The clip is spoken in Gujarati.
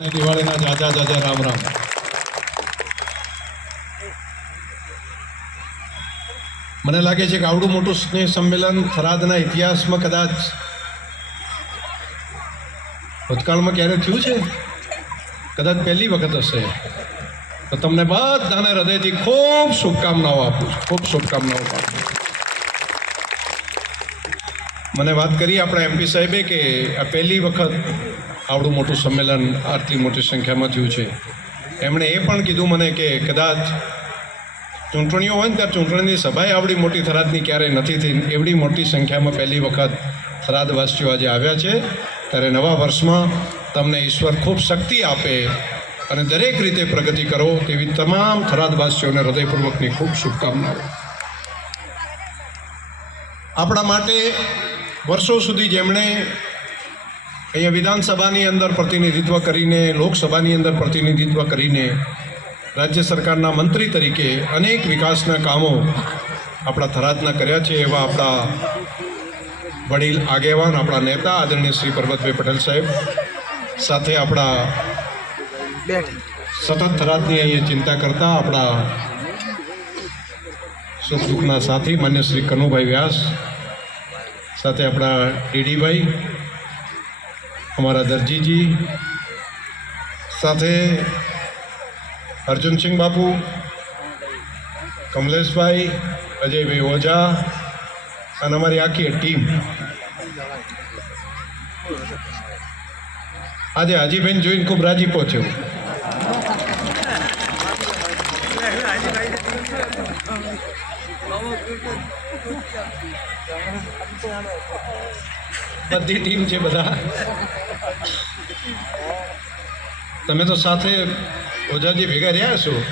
દિવાળીના જાજા જાજા રામ રામ. મને લાગે છે કે આવડું મોટું સ્નેહ સંમેલન થરાદના ઇતિહાસમાં કદાચ ભૂતકાળમાં ક્યારે થયું છે? કદાચ પહેલી વખત હશે. તો તમને બધાને હૃદયથી ખૂબ શુભકામનાઓ આપું છું. ખૂબ શુભકામનાઓ આપું મને વાત કરી આપણા એમપી સાહેબે કે આ પહેલી વખત આવડું મોટું સંમેલન આટલી મોટી સંખ્યામાં થયું છે. એમણે એ પણ કીધું મને કે કદાચ ચૂંટણીઓ હોય ને ત્યારે ચૂંટણીની સભાએ આવડી મોટી થરાદની ક્યારેય નથી થઈ. એવડી મોટી સંખ્યામાં પહેલી વખત થરાદવાસીઓ આજે આવ્યા છે. ત્યારે નવા વર્ષમાં તમને ઈશ્વર ખૂબ શક્તિ આપે અને દરેક રીતે પ્રગતિ કરો તેવી તમામ થરાદવાસીઓને હૃદયપૂર્વકની ખૂબ શુભકામનાઓ. આપણા માટે વર્ષો સુધી જેમણે અહીંયા વિધાનસભાની અંદર પ્રતિનિધિત્વ કરીને, લોકસભાની અંદર પ્રતિનિધિત્વ કરીને રાજ્ય સરકારના મંત્રી તરીકે અનેક વિકાસના કામો આપણા થરાદના કર્યા છે એવા આપણા વડીલ આગેવાન, આપણા નેતા આદરણીય શ્રી પરબતભાઈ પટેલ સાહેબ, સાથે આપણા સતત થરાદની અહીંયા ચિંતા કરતા આપણા સુખ દુઃખના સાથી, માન્ય શ્રી કનુભાઈ વ્યાસ, સાથે આપણા ડીડીભાઈ અમારા દરજીજી સાથે અર્જુનસિંહ બાપુ, કમલેશભાઈ, અજયભાઈ ઓઝા અને અમારી આખી ટીમ. આજે હાજીબેન જોઈને ખૂબ રાજીપો થયો. બધી ટીમ છે બધા. તમે તો સાથે ઓજાજી ભેગા રહ્યા છો?